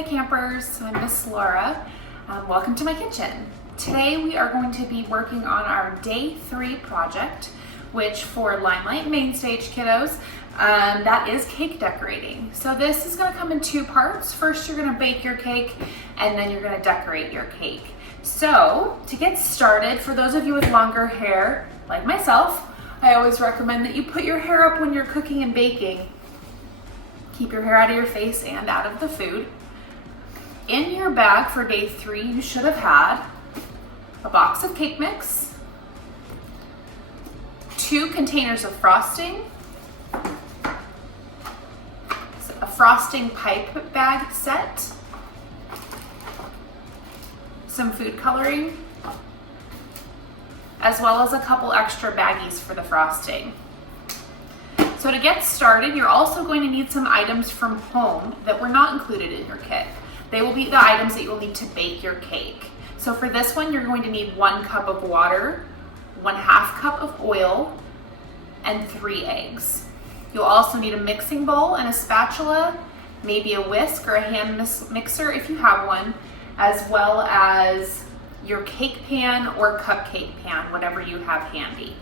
Hi campers, I'm Miss Laura. Welcome to my kitchen. Today we are going to be working on our day 3 project, which for Limelight Main Stage kiddos, that is cake decorating. So this is going to come in 2 parts. First you're going to bake your cake and then you're going to decorate your cake. So to get started, for those of you with longer hair like myself, I always recommend that you put your hair up when you're cooking and baking. Keep your hair out of your face and out of the food. In your bag for day 3, you should have had a box of cake mix, 2 containers of frosting, a frosting pipe bag set, some food coloring, as well as a couple extra baggies for the frosting. So to get started, you're also going to need some items from home that were not included in your kit. They will be the items that you'll need to bake your cake. So for this one, you're going to need 1 cup of water, 1/2 cup of oil, and 3 eggs. You'll also need a mixing bowl and a spatula, maybe a whisk or a hand mixer if you have one, as well as your cake pan or cupcake pan, whatever you have handy.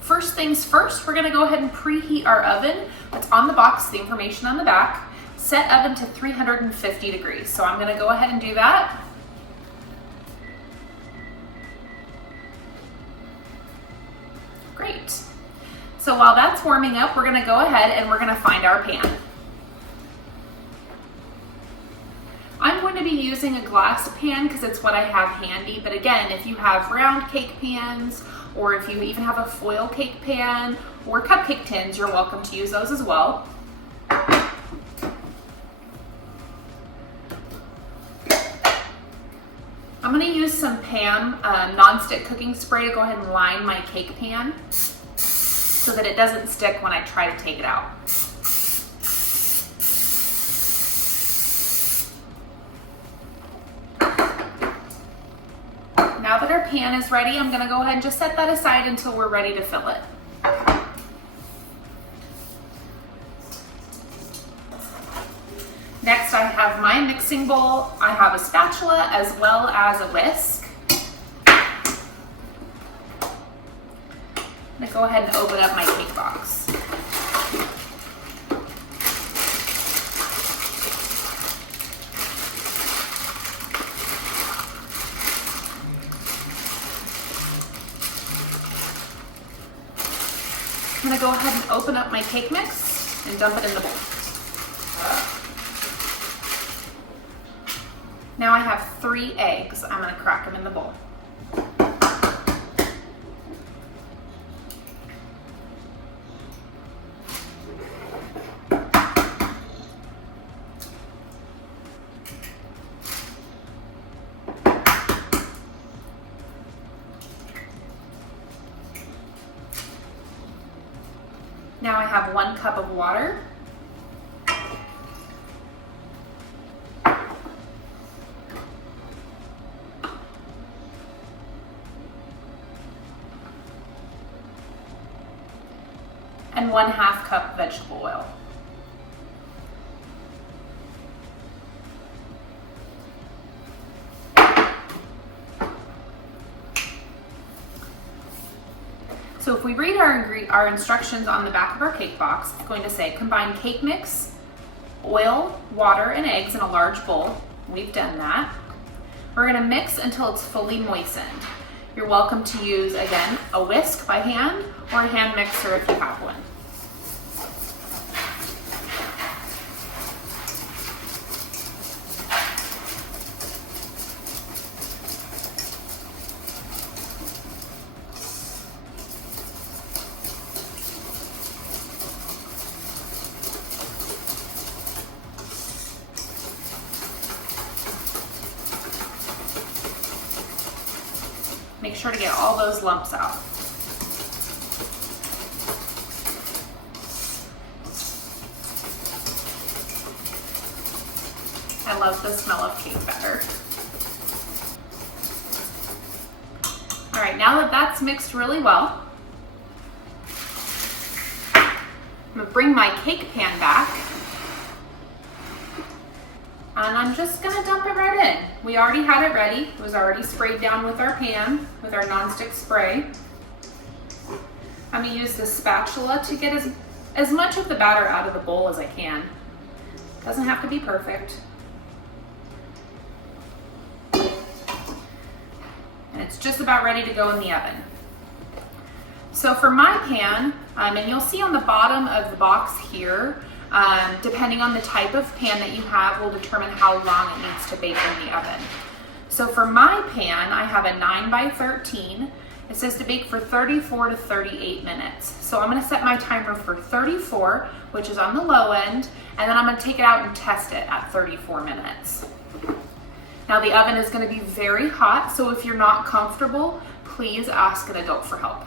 First things first, we're gonna go ahead and preheat our oven. It's on the box, the information on the back. Set oven to 350 degrees. So I'm gonna go ahead and do that. Great. So while that's warming up, we're gonna go ahead and we're gonna find our pan. I'm going to be using a glass pan because it's what I have handy, but again, if you have round cake pans, or if you even have a foil cake pan or cupcake tins, you're welcome to use those as well. I'm gonna use some Pam non-stick cooking spray to go ahead and line my cake pan so that it doesn't stick when I try to take it out. Now that our pan is ready, I'm gonna go ahead and just set that aside until we're ready to fill it. Next, I have my mixing bowl. I have a spatula as well as a whisk. I'm gonna go ahead and open up my cake box. I'm gonna go ahead and open up my cake mix and dump it in the bowl. Now I have 3 eggs. I'm gonna crack them in the bowl. Now I have 1 cup of water. And 1/2 cup vegetable oil. So if we read our instructions on the back of our cake box, it's going to say combine cake mix, oil, water, and eggs in a large bowl. We've done that. We're gonna mix until it's fully moistened. You're welcome to use, again, a whisk by hand or a hand mixer if you have one. Make sure to get all those lumps out. I love the smell of cake batter. All right, now that that's mixed really well, I'm gonna bring my cake pan back And I'm just gonna dump it right in. We already had it ready. It was already sprayed down with our pan, with our nonstick spray. I'm gonna use the spatula to get as much of the batter out of the bowl as I can. Doesn't have to be perfect. And it's just about ready to go in the oven. So for my pan, and you'll see on the bottom of the box here, depending on the type of pan that you have will determine how long it needs to bake in the oven. So for my pan, I have a 9x13. It says to bake for 34 to 38 minutes. So I'm gonna set my timer for 34, which is on the low end, and then I'm gonna take it out and test it at 34 minutes. Now the oven is gonna be very hot, so if you're not comfortable, please ask an adult for help.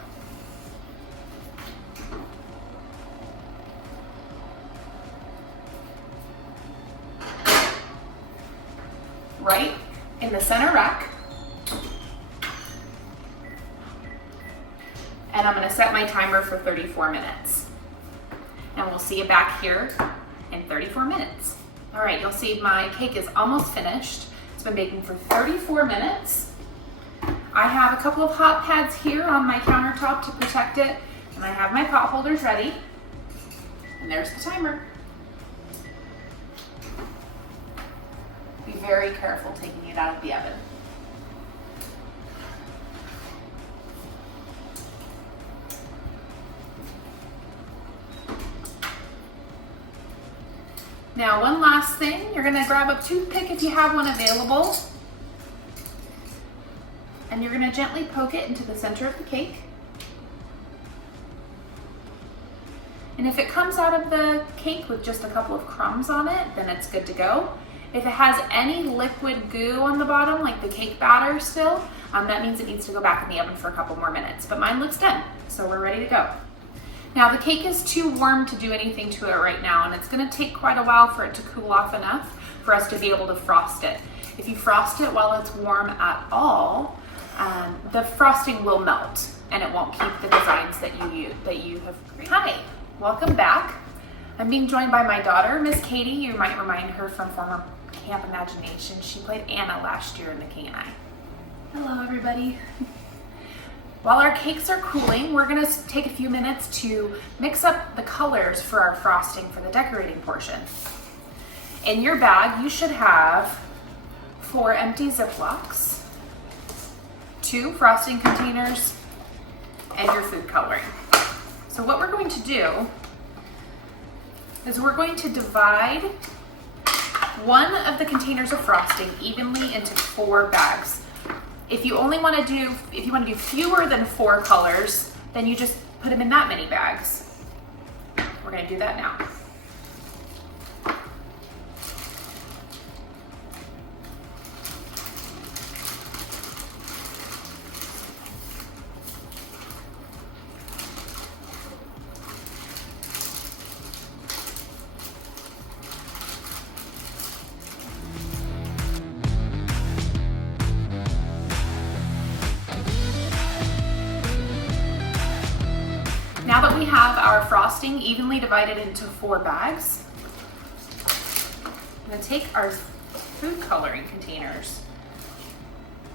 Right in the center rack. And I'm gonna set my timer for 34 minutes. And we'll see you back here in 34 minutes. All right, you'll see my cake is almost finished. It's been baking for 34 minutes. I have a couple of hot pads here on my countertop to protect it, and I have my pot holders ready. And there's the timer. Be very careful taking it out of the oven. Now, one last thing, you're gonna grab a toothpick if you have one available, and you're gonna gently poke it into the center of the cake. And if it comes out of the cake with just a couple of crumbs on it, then it's good to go. If it has any liquid goo on the bottom, like the cake batter still, that means it needs to go back in the oven for a couple more minutes. But mine looks done, so we're ready to go. Now the cake is too warm to do anything to it right now, and it's gonna take quite a while for it to cool off enough for us to be able to frost it. If you frost it while it's warm at all, the frosting will melt and it won't keep the designs that you have created. Hi, welcome back. I'm being joined by my daughter, Miss Katie. You might remind her from former Camp Imagination. She played Anna last year in The King and I. Hello, everybody. While our cakes are cooling, we're gonna take a few minutes to mix up the colors for our frosting for the decorating portion. In your bag, you should have 4 empty Ziplocs, 2 frosting containers, and your food coloring. So what we're going to do is we're going to divide one of the containers of frosting evenly into 4 bags. If you want to do fewer than 4 colors, then you just put them in that many bags. We're going to do that now. Now that we have our frosting evenly divided into 4 bags, I'm going to take our food coloring containers.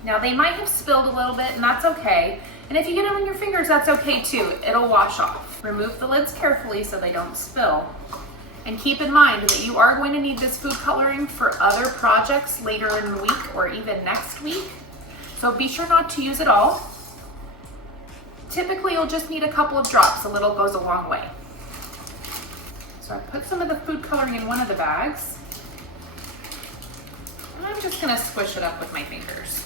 Now they might have spilled a little bit, and that's okay. And if you get them on your fingers, that's okay too. It'll wash off. Remove the lids carefully so they don't spill. And keep in mind that you are going to need this food coloring for other projects later in the week or even next week. So be sure not to use it all. Typically, you'll just need a couple of drops. A little goes a long way. So I put some of the food coloring in one of the bags. And I'm just gonna squish it up with my fingers.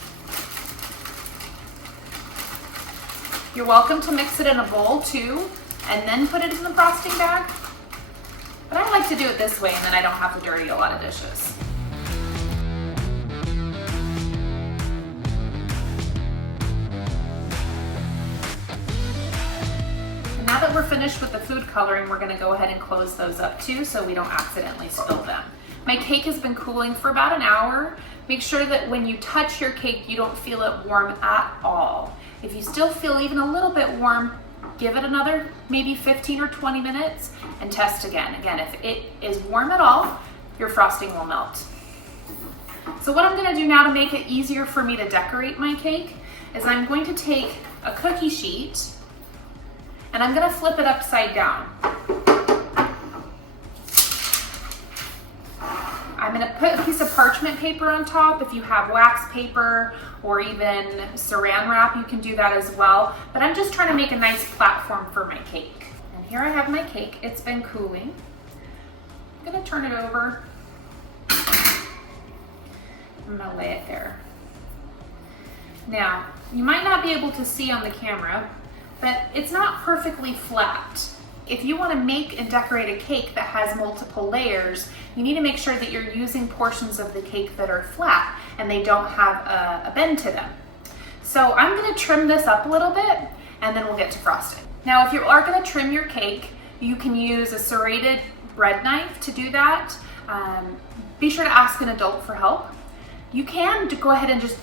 You're welcome to mix it in a bowl too, and then put it in the frosting bag. But I like to do it this way, and then I don't have to dirty a lot of dishes. Now that we're finished with the food coloring, we're going to go ahead and close those up too so we don't accidentally spill them. My cake has been cooling for about an hour. Make sure that when you touch your cake, you don't feel it warm at all. If you still feel even a little bit warm, give it another maybe 15 or 20 minutes and test again. Again, if it is warm at all, your frosting will melt. So what I'm gonna do now to make it easier for me to decorate my cake is I'm going to take a cookie sheet and I'm gonna flip it upside down. I'm gonna put a piece of parchment paper on top. If you have wax paper or even saran wrap, you can do that as well. But I'm just trying to make a nice platform for my cake. And here I have my cake. It's been cooling. I'm gonna turn it over. I'm gonna lay it there. Now, you might not be able to see on the camera, but it's not perfectly flat. If you want to make and decorate a cake that has multiple layers, you need to make sure that you're using portions of the cake that are flat and they don't have a bend to them. So I'm going to trim this up a little bit and then we'll get to frosting. Now, if you are going to trim your cake, you can use a serrated bread knife to do that. Be sure to ask an adult for help. You can go ahead and just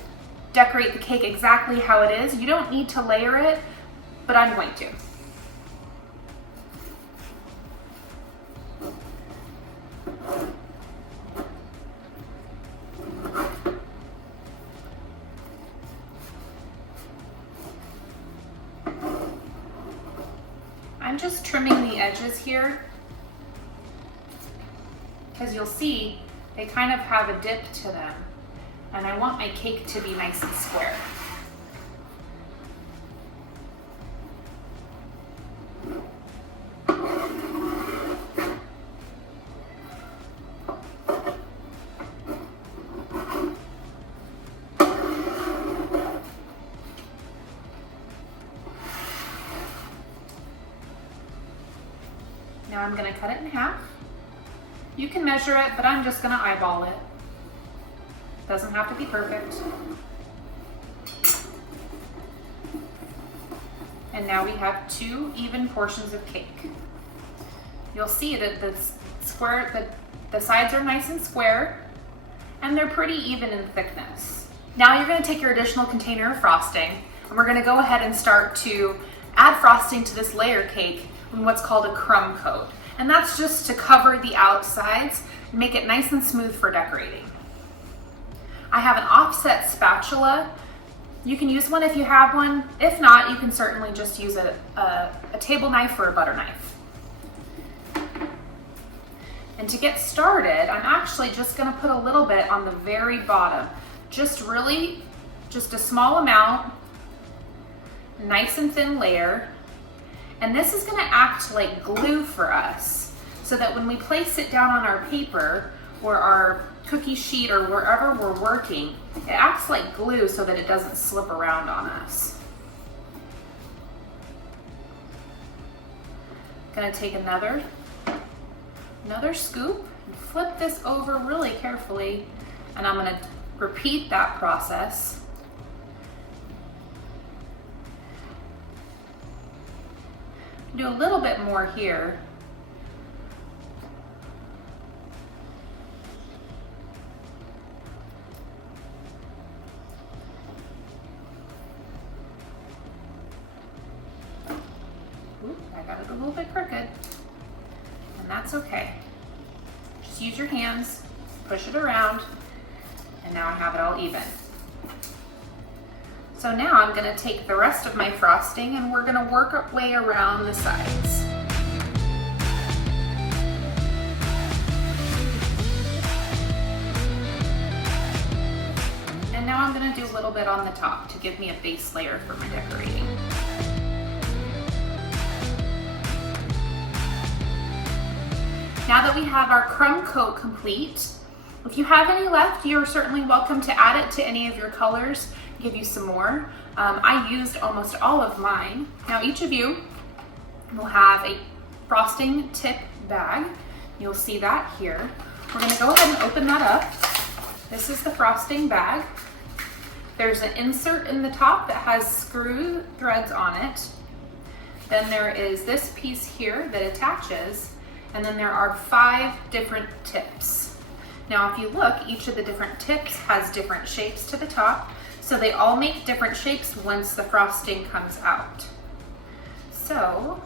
decorate the cake exactly how it is. You don't need to layer it, but I'm going to. I'm just trimming the edges here because you'll see they kind of have a dip to them, and I want my cake to be nice and square. Now I'm going to cut it in half. You can measure it, but I'm just going to eyeball it. Doesn't have to be perfect. And now we have 2 even portions of cake. You'll see that the sides are nice and square, and they're pretty even in thickness. Now you're going to take your additional container of frosting, and we're going to go ahead and start to add frosting to this layer cake in what's called a crumb coat. And that's just to cover the outsides and make it nice and smooth for decorating. I have an offset spatula. You can use one if you have one. If not, you can certainly just use a table knife or a butter knife. And to get started, I'm actually just going to put a little bit on the very bottom. Just a small amount, nice and thin layer. And this is going to act like glue for us, so that when we place it down on our paper or our cookie sheet or wherever we're working, it acts like glue so that it doesn't slip around on us. Going to take another scoop and flip this over really carefully, and I'm going to repeat that process. Do a little bit more here. Ooh, I got it a little bit crooked, and that's okay. Just use your hands, push it around, and now I have it all even. So now I'm going to take the rest of my frosting and we're going to work our way around the sides. And now I'm going to do a little bit on the top to give me a base layer for my decorating. Now that we have our crumb coat complete, if you have any left, you're certainly welcome to add it to any of your colors. Give you some more. I used almost all of mine. Now each of you will have a frosting tip bag. You'll see that here. We're going to go ahead and open that up. This is the frosting bag. There's an insert in the top that has screw threads on it. Then there is this piece here that attaches, and then there are 5 different tips. Now if you look, each of the different tips has different shapes to the top. So they all make different shapes once the frosting comes out. So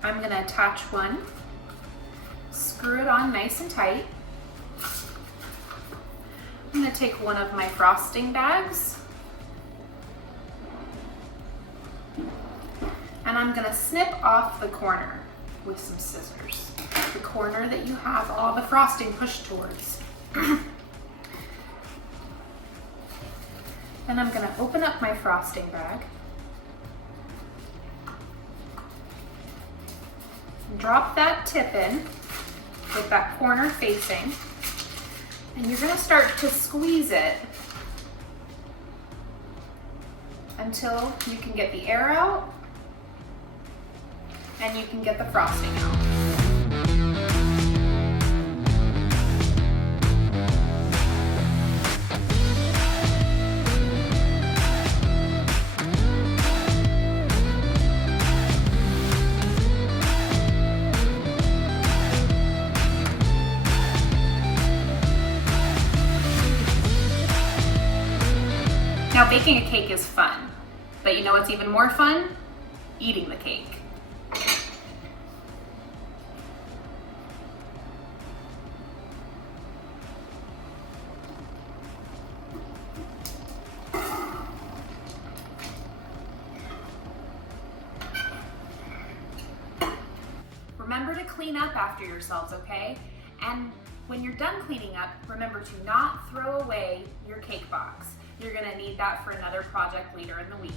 I'm going to attach one, screw it on nice and tight, I'm going to take one of my frosting bags and I'm going to snip off the corner with some scissors. The corner that you have all the frosting pushed towards. Then I'm going to open up my frosting bag. Drop that tip in with that corner facing. And you're going to start to squeeze it until you can get the air out and you can get the frosting out. Now, baking a cake is fun, but you know what's even more fun? Eating the cake. Remember to clean up after yourselves, okay? And when you're done cleaning up, remember to not throw away your cake box. You're gonna need that for another project later in the week.